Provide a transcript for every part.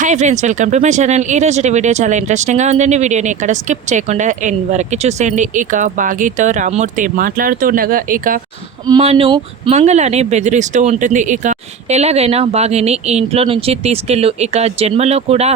Hi friends welcome to my channel ఈ రోజు video చాలా ఇంట్రెస్టింగ్గా ఉందండి. వీడియోని ఇక్కడ స్కిప్ చేయకుండా ఎండ్ వరకు చూసేయండి. ఇక బాగీతో రామ్మూర్తి మాట్లాడుతుండగా ఇక మను మంగళాన్ని బెదిరిస్తూ ఉంటుంది. ఇక ఎలాగైనా బాగిని ఈ ఇంట్లో నుంచి తీసుకెళ్ళు. ఇక జన్మలో కూడా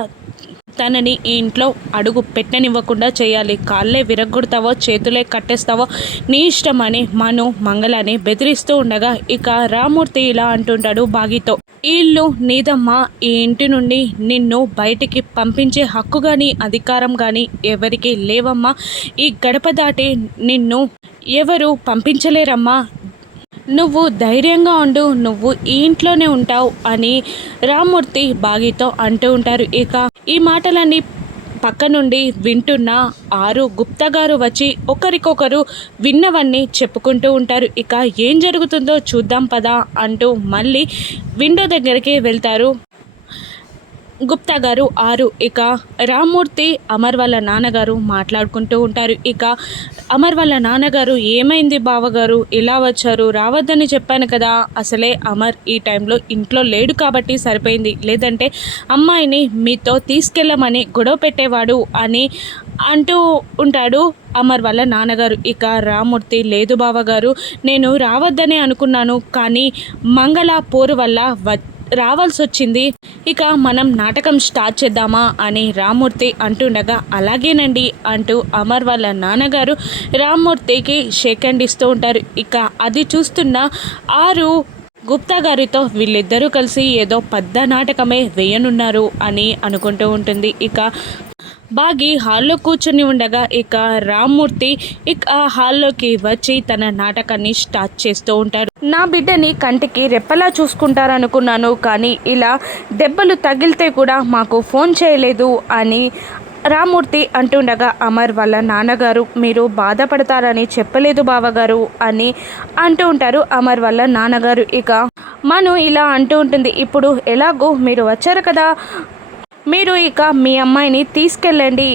తనని ఈ ఇంట్లో అడుగు పెట్టనివ్వకుండా చేయాలి. కాళ్ళే విరగొడతావో చేతులే కట్టేస్తావో నీ ఇష్టమని మను మంగళని బెదిరిస్తూ ఉండగా ఇక రామూర్తి ఇలా అంటుంటాడు బాగితో ఇల్లు నీదమ్మా ఈ ఇంటి నుండి నిన్ను బయటికి పంపించే హక్కు కానీ అధికారం కానీ ఎవరికి లేవమ్మా. ఈ గడప దాటి నిన్ను ఎవరు పంపించలేరమ్మా. నువ్వు ధైర్యంగా ఉండు నువ్వు ఈ ఇంట్లోనే ఉంటావు అని రామ్మూర్తి బాగితో అంటూ ఉంటారు. ఇక ఈ మాటలన్నీ పక్క నుండి వింటున్న ఆరు గుప్తా గారు వచ్చి ఒకరికొకరు విన్నవన్నీ చెప్పుకుంటూ ఉంటారు. ఇక ఏం జరుగుతుందో చూద్దాం పదా అంటూ మళ్ళీ విండో దగ్గరికి వెళ్తారు. గుప్తా గారు ఆరు. ఇక రామ్మూర్తి అమర్ వాళ్ళ నాన్నగారు మాట్లాడుకుంటూ ఉంటారు. ఇక అమర్ వాళ్ళ నాన్నగారు ఏమైంది బావగారు? ఇలా వచ్చారు రావద్దని చెప్పాను కదా. అసలే అమర్ ఈ టైంలో ఇంట్లో లేడు కాబట్టి సరిపోయింది. లేదంటే అమ్మాయిని మీతో తీసుకెళ్ళమని గొడవ పెట్టేవాడు అని అంటూ ఉంటాడు అమర్ వాళ్ళ నాన్నగారు. ఇక రామూర్తి లేదు బావగారు నేను రావద్దనే అనుకున్నాను. కానీ మంగళ పోరు వల్ల వ రావాల్సి వచ్చింది ఇక మనం నాటకం స్టార్ట్ చేద్దామా అని రామ్మూర్తి అంటుండగా అలాగేనండి అంటూ అమర్ వాళ్ళ నాన్నగారు రామ్మూర్తికి షేక్ హ్యాండ్ ఇస్తూ ఉంటారు. ఇక అది చూస్తున్న ఆరు గుప్తా గారితో వీళ్ళిద్దరూ కలిసి ఏదో పెద్ద నాటకమే వేయనున్నారు అని అనుకుంటూ ఉంటుంది. ఇక బాగి హాల్లో కూర్చొని ఉండగా ఇక రామ్మూర్తి ఇక ఆ హాల్లోకి వచ్చి తన నాటకాన్ని స్టార్ట్ చేస్తూ ఉంటారు. నా బిడ్డని కంటికి రెప్పలా చూసుకుంటారనుకున్నాను కానీ ఇలా దెబ్బలు తగిలితే కూడా మాకు ఫోన్ చేయలేదు అని రామ్మూర్తి అంటుండగా అమర్ వాళ్ళ నాన్నగారు మీరు బాధపడతారని చెప్పలేదు బావగారు అని అంటూ ఉంటారు. అమర్ వాళ్ళ నాన్నగారు ఇక మను ఇలా అంటూ ఉంటుంది. ఇప్పుడు ఎలాగో మీరు వచ్చారు కదా? మీరు ఇక మీ అమ్మాయిని తీసుకెళ్ళండి.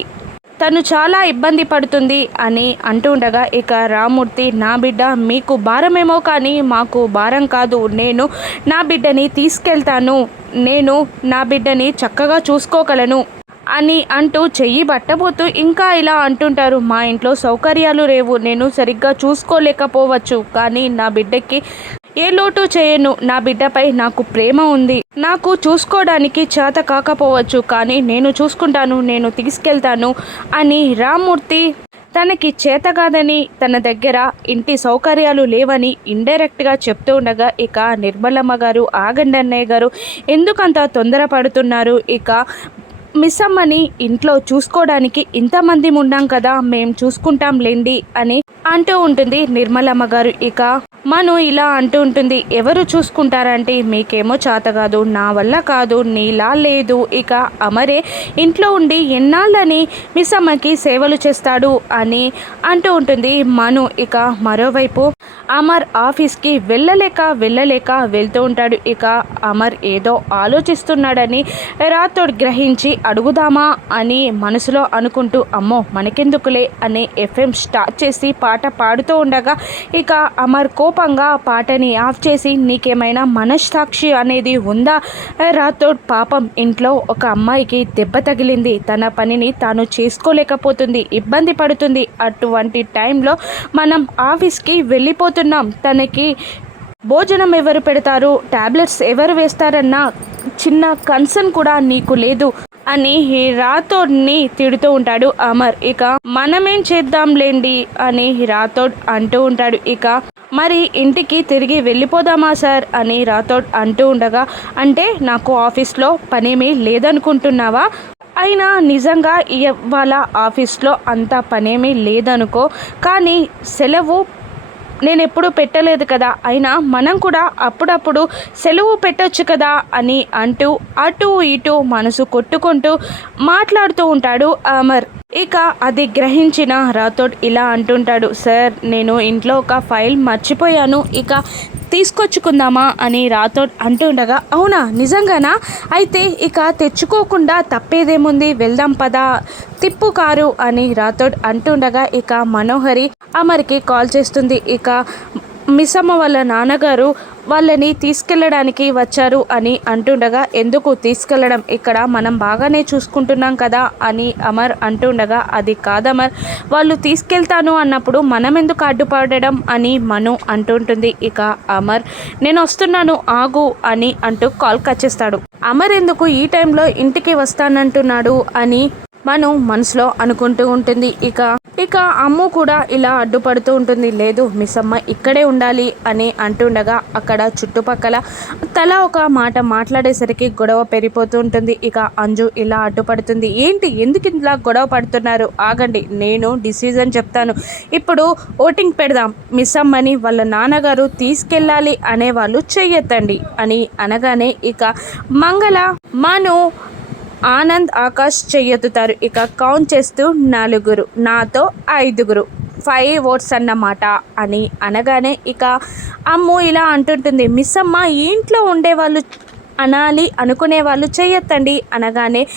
తను చాలా ఇబ్బంది పడుతుంది అని అంటుండగా ఇక రామూర్తి నా బిడ్డ మీకు భారమేమో కానీ మాకు భారం కాదు. నేను నా బిడ్డని తీసుకెళ్తాను. నేను నా బిడ్డని చక్కగా చూసుకోగలను. అని అంటూ చెయ్యి పట్టబోతూ ఇంకా ఇలా అంటుంటారు. మా ఇంట్లో సౌకర్యాలు లేవు. నేను సరిగ్గా చూసుకోలేకపోవచ్చు. కానీ నా బిడ్డకి ఏ లోటు చేయను. నా బిడ్డపై నాకు ప్రేమ ఉంది. నాకు చూసుకోవడానికి చేత కాకపోవచ్చు. కానీ నేను చూసుకుంటాను. నేను తీసుకెళ్తాను అని రామ్మూర్తి తనకి చేత కాదని తన దగ్గర ఇంటి సౌకర్యాలు లేవని ఇండైరెక్ట్గా చెప్తూ ఉండగా ఇక నిర్మలమ్మ గారు ఆగండి అన్నయ్య గారు ఎందుకంత తొందరపడుతున్నారు? ఇక మిస్ అమ్మని ఇంట్లో చూసుకోవడానికి ఇంతమంది ఉన్నాం కదా మేము చూసుకుంటాం లేండి అని అంటూ ఉంటుంది నిర్మలమ్మ గారు. ఇక మను ఇలా అంటూ ఉంటుంది ఎవరు చూసుకుంటారంటే మీకేమో చేత కాదు నా వల్ల కాదు నీలా లేదు. ఇక అమరే ఇంట్లో ఉండి ఎన్నాళ్ళని మిస్ అమ్మకి సేవలు చేస్తాడు అని అంటూ ఉంటుంది మను. ఇక మరోవైపు అమర్ ఆఫీస్కి వెళ్ళలేక వెళ్ళలేక వెళ్తూ ఉంటాడు. ఇక అమర్ ఏదో ఆలోచిస్తున్నాడని రాతోడు గ్రహించి అడుగుదామా అని మనసులో అనుకుంటూ అమ్మో మనకెందుకులే అని ఎఫ్ఎం స్టార్ట్ చేసి పాట పాట పాడుతూ ఉండగా ఇక అమర్ కోపంగా పాటని ఆఫ్ చేసి నీకేమైనా మనస్సాక్షి అనేది ఉందా? రాతో పాపం ఇంట్లో ఒక అమ్మాయికి దెబ్బ తగిలింది. తన పనిని తాను చేసుకోలేకపోతుంది. ఇబ్బంది పడుతుంది. అటువంటి టైంలో మనం ఆఫీస్కి వెళ్ళిపోతున్నాం. తనకి భోజనం ఎవరు పెడతారు? టాబ్లెట్స్ ఎవరు వేస్తారన్న చిన్న కన్సర్న్ కూడా నీకు లేదు. అని ఈ రాథోడ్ని తిడుతూ ఉంటాడు అమర్. ఇక మనమేం చేద్దాంలేండి అని రాథోడ్ అంటూ ఉంటాడు. ఇక మరి ఇంటికి తిరిగి వెళ్ళిపోదామా సార్ అని రాథోడ్ అంటూ ఉండగా అంటే నాకు ఆఫీస్లో పనేమీ లేదనుకుంటున్నావా? అయినా నిజంగా ఇవాళ ఆఫీస్లో అంత పనేమీ లేదనుకో కానీ సెలవు నేను ఎప్పుడు పెట్టలేదు కదా. అయినా మనం కూడా అప్పుడప్పుడు సెలవు పెట్టొచ్చు కదా అని అంటూ అటు ఇటు మనసు కొట్టుకుంటూ మాట్లాడుతూ ఉంటాడు అమర్. ఇక అది గ్రహించిన రాథోడ్ ఇలా అంటుంటాడు సార్ నేను ఇంట్లో ఒక ఫైల్ మర్చిపోయాను ఇక తీసుకొచ్చుకుందామా? అని రాథోడ్ అంటుండగా అవునా నిజంగానా? అయితే ఇక తెచ్చుకోకుండా తప్పేదేముంది? వెళ్దాం పదా తిప్పు కారు అని రాథోడ్ అంటుండగా ఇక మనోహరి అమర్కి కాల్ చేస్తుంది. ఇక మిస్సమ్మ వాళ్ళ నాన్నగారు వాళ్ళని తీసుకెళ్ళడానికి వచ్చారు అని అంటుండగా ఎందుకు తీసుకెళ్ళడం ఇక్కడ మనం బాగానే చూసుకుంటున్నాం కదా అని అమర్ అంటుండగా అది కాదమర్. వాళ్ళు తీసుకెళ్తాను అన్నప్పుడు మనం ఎందుకు అడ్డుపడడం? అని మను అంటుంటుంది. ఇక అమర్ నేను వస్తున్నాను ఆగు అని అంటూ కాల్ కచ్చేస్తాడు అమర్ ఎందుకు ఈ టైంలో ఇంటికి వస్తానంటున్నాడు అని మను మనసులో అనుకుంటూ ఉంటుంది. ఇక ఇక అమ్ము కూడా ఇలా అడ్డుపడుతూ ఉంటుంది. లేదు మిస్ అమ్మ ఇక్కడే ఉండాలి అని అంటుండగా అక్కడ చుట్టుపక్కల తల ఒక మాట మాట్లాడేసరికి గొడవ పెరిగిపోతూ ఉంటుంది. ఇక అంజు ఇలా అడ్డుపడుతుంది. ఏంటి? ఎందుకు ఇలా గొడవ పడుతున్నారు? ఆగండి నేను డిసిజన్ చెప్తాను. ఇప్పుడు ఓటింగ్ పెడదాం. మిస్ అమ్మని వాళ్ళ నాన్నగారు తీసుకెళ్ళాలి అనేవాళ్ళు చెయ్యొద్దండి అని అనగానే ఇక మంగళ మను ఆనంద్ ఆకాష్ చెయ్యెత్తుతారు. ఇక కౌంట్ చేస్తూ నలుగురు. నాతో ఐదుగురు. ఫైవ్ ఓట్స్ అన్నమాట అని అనగానే ఇక అమ్ము ఇలా అంటుంటుంది. మిస్ అమ్మ ఇంట్లో ఉండేవాళ్ళు అనాలి అనుకునే వాళ్ళు చేయొత్తండి అనగానే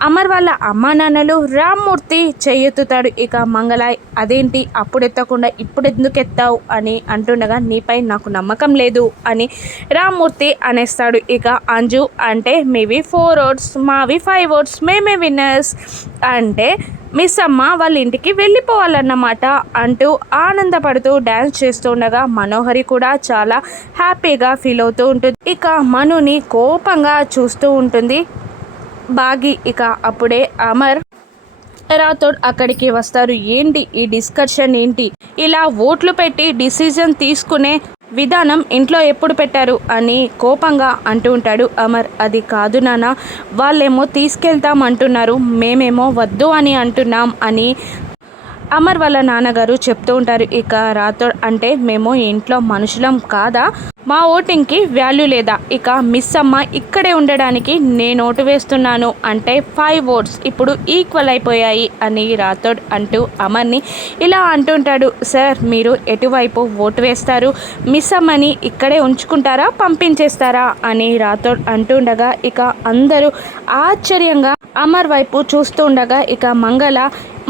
అమర్ వాళ్ళ అమ్మా నాన్నలు రామ్మూర్తి చేయెత్తుతాడు ఇక మంగళాయ్ అదేంటి? అప్పుడు ఎత్తకుండా ఇప్పుడు ఎందుకు ఎత్తావు అని అంటుండగా నీపై నాకు నమ్మకం లేదు అని రామ్మూర్తి అనేస్తాడు. ఇక అంజు అంటే మేబీ ఫోర్ ఓట్స్ మావి ఫైవ్ ఓట్స్ మేమే విన్నర్స్ అంటే మిస్ అమ్మ వాళ్ళ ఇంటికి వెళ్ళిపోవాలన్నమాట అంటూ ఆనందపడుతూ డ్యాన్స్ చేస్తుండగా మనోహరి కూడా చాలా హ్యాపీగా ఫీల్ అవుతూ ఉంటుంది. ఇక మనుని కోపంగా చూస్తూ ఉంటుంది. బాగి ఇక అప్పుడే అమర్ రాథోడ్ అక్కడికి వస్తారు. ఏంటి ఈ డిస్కషన్ ఏంటి? ఇలా ఓట్లు పెట్టి డిసిజన్ తీసుకునే విధానం ఇంట్లో ఎప్పుడు పెట్టారు? అని కోపంగా అంటూ ఉంటాడు అమర్. అది కాదు నాన్న వాళ్ళేమో తీసుకెళ్తాం అంటున్నారు మేమేమో వద్దు అని అంటున్నాం అని అమర్ వాళ్ళ నాన్నగారు చెప్తూ ఉంటారు ఇక రాథోడ్ అంటే మేము ఇంట్లో మనుషులం కాదా? మా ఓటింగ్కి వాల్యూ లేదా? ఇక మిస్ అమ్మ ఇక్కడే ఉండడానికి నేను ఓటు వేస్తున్నాను అంటే ఫైవ్ ఓట్స్ ఇప్పుడు ఈక్వల్ అయిపోయాయి అని రాథోడ్ అంటూ అమర్ని ఇలా అంటుంటాడు సార్ మీరు ఎటువైపు ఓటు వేస్తారు? మిస్ అమ్మని ఇక్కడే ఉంచుకుంటారా? పంపించేస్తారా? అని రాథోడ్ అంటుండగా ఇక అందరూ ఆశ్చర్యంగా అమర్ వైపు చూస్తూ ఉండగా ఇక మంగళ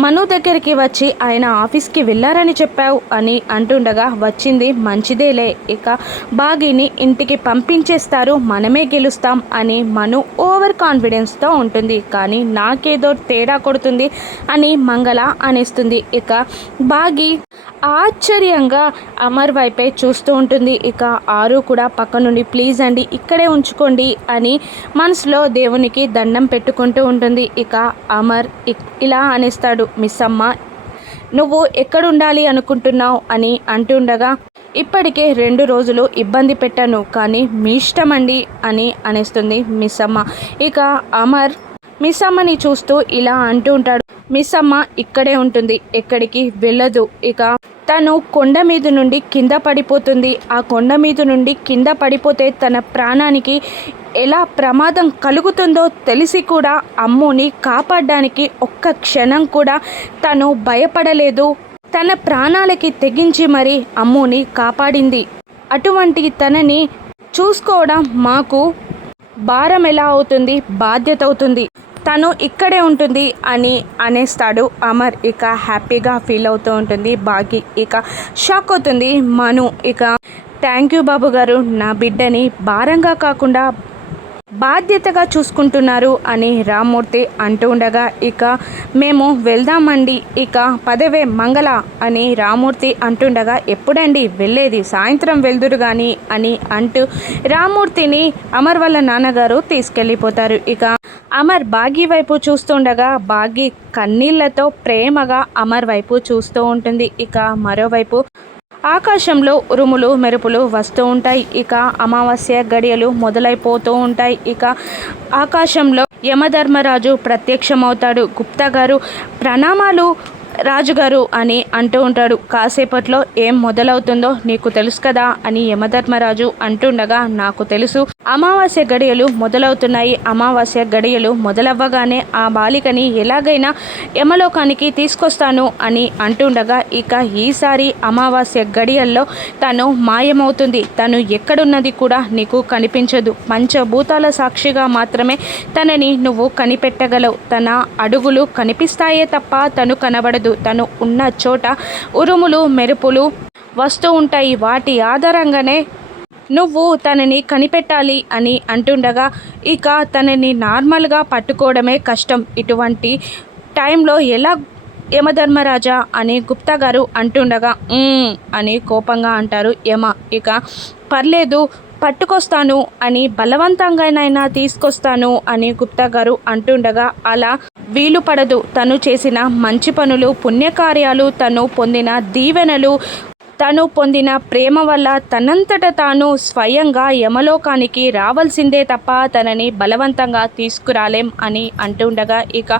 మను దగ్గరికి వచ్చి ఆయన ఆఫీస్కి వెళ్ళారని చెప్పావు అని అంటుండగా వచ్చింది మంచిదేలే. ఇక బాగీని ఇంటికి పంపించేస్తారు మనమే గెలుస్తాం అని మను ఓవర్ కాన్ఫిడెన్స్తో ఉంటుంది. కానీ నాకేదో తేడా కొడుతుంది అని మంగళ అనేస్తుంది. ఇక బాగి ఆశ్చర్యంగా అమర్ వైపే చూస్తూ ఉంటుంది. ఇక ఆరు కూడా పక్క నుండి ప్లీజ్ అండి ఇక్కడే ఉంచుకోండి అని మనసులో దేవునికి దండం పెట్టుకుంటూ ఉంటుంది. ఇక అమర్ ఇలా అనేస్తాడు. మిస్ అమ్మ నువ్వు ఎక్కడుండాలి అనుకుంటున్నావు? అని అంటుండగా ఇప్పటికే రెండు రోజులు ఇబ్బంది పెట్టాను కానీ మీ ఇష్టమండి అని అనేస్తుంది మిస్ అమ్మ ఇక అమర్ మిస్ అమ్మని చూస్తూ ఇలా అంటూ ఉంటాడు. మిస్ అమ్మ ఇక్కడే ఉంటుంది ఎక్కడికి వెళ్ళదు. ఇక తను కొండ మీద నుండి కింద పడిపోతుంది. ఆ కొండ మీద నుండి కింద పడిపోతే తన ప్రాణానికి ఎలా ప్రమాదం కలుగుతుందో తెలిసి కూడా అమ్ముని కాపాడడానికి ఒక్క క్షణం కూడా తను భయపడలేదు. తన ప్రాణాలకి తెగించి మరి అమ్ముని కాపాడింది. అటువంటి తనని చూసుకోవడం మాకు భారం ఎలా అవుతుంది? బాధ్యత అవుతుంది. తను ఇక్కడే ఉంటుంది అని అనేస్తాడు. అమర్ ఇక హ్యాపీగా ఫీల్ అవుతూ ఉంటుంది. బాగి ఇక షాక్ అవుతుంది. మను ఇక థ్యాంక్ యూ బాబు గారు నా బిడ్డని భారంగా కాకుండా బాధ్యతగా చూసుకుంటున్నారు అని రామ్మూర్తి అంటూ ఉండగా ఇక మేము వెళ్దామండి ఇక పదవే మంగళ అని రామ్మూర్తి అంటుండగా ఎప్పుడండి వెళ్ళేది? సాయంత్రం వెళ్దురు కానీ అని అంటూ రామ్మూర్తిని అమర్ వాళ్ళ నాన్నగారు తీసుకెళ్ళిపోతారు. ఇక అమర్ బాగి వైపు చూస్తుండగా బాగి కన్నీళ్ళతో ప్రేమగా అమర్ వైపు చూస్తూ ఉంటుంది. ఇక మరోవైపు ఆకాశంలో ఉరుములు మెరుపులు వస్తూ ఉంటాయి. ఇక అమావాస్య గడియలు మొదలైపోతూ ఉంటాయి. ఇక ఆకాశంలో యమధర్మరాజు ప్రత్యక్షమవుతాడు. గుప్తా గారు ప్రణామాలు రాజుగారు అని అంటూ ఉంటాడు. కాసేపట్లో ఏం మొదలవుతుందో నీకు తెలుసు కదా అని యమధర్మరాజు అంటుండగా నాకు తెలుసు. అమావాస్య గడియలు మొదలవుతున్నాయి. అమావాస్య గడియలు మొదలవ్వగానే ఆ బాలికని ఎలాగైనా యమలోకానికి తీసుకొస్తాను అని అంటుండగా ఇక ఈసారి అమావాస్య గడియల్లో తను మాయమవుతుంది. తను ఎక్కడున్నది కూడా నీకు కనిపించదు. పంచభూతాల సాక్షిగా మాత్రమే తనని నువ్వు కనిపెట్టగలవు. తన అడుగులు కనిపిస్తాయే తప్ప తను కనబడదు. తను ఉన్న చోట ఉరుములు మెరుపులు వస్తూ ఉంటాయి. వాటి ఆధారంగానే నువ్వు తనని కనిపెట్టాలి అని అంటుండగా ఇక తనని నార్మల్గా పట్టుకోవడమే కష్టం. ఇటువంటి టైంలో ఎలా యమధర్మరాజా అని గుప్తా గారు అంటుండగా అని కోపంగా అంటారు యమ. ఇక పర్లేదు పట్టుకొస్తాను అని బలవంతంగానైనా తీసుకొస్తాను అని గుప్తా గారు అంటుండగా అలా వీలు పడదు. తను చేసిన మంచి పనులు పుణ్యకార్యాలు తను పొందిన దీవెనలు తను పొందిన ప్రేమ వల్ల తనంతట తాను స్వయంగా యమలోకానికి రావాల్సిందే తప్ప తనని బలవంతంగా తీసుకురాలేం అని అంటుండగా ఇక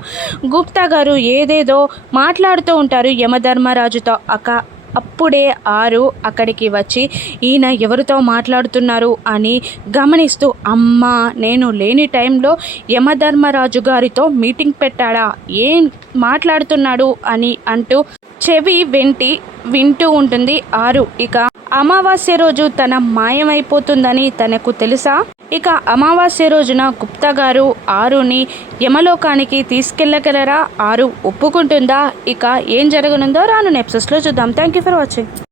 గుప్తా గారు ఏదేదో మాట్లాడుతూ ఉంటారు యమధర్మరాజుతో. అక అప్పుడే ఆరు అక్కడికి వచ్చి ఈయన ఎవరితో మాట్లాడుతున్నారు? అని గమనిస్తూ అమ్మ నేను లేని టైంలో యమధర్మరాజు గారితో మీటింగ్ పెట్టాడా? ఏం మాట్లాడుతున్నాడు? అని అంటూ చెవి వెంటి వింటూ ఉంటుంది ఆరు. ఇక అమావాస్య రోజు తన మాయమైపోతుందని తనకు తెలుసా? ఇక అమావాస్య రోజున గుప్తా గారు ఆరుని యమలోకానికి తీసుకెళ్ళగలరా ఆరు ఒప్పుకుంటుందా? ఇక ఏం జరగనుందో రాను నెప్సెస్లో చూద్దాం. Thank you for watching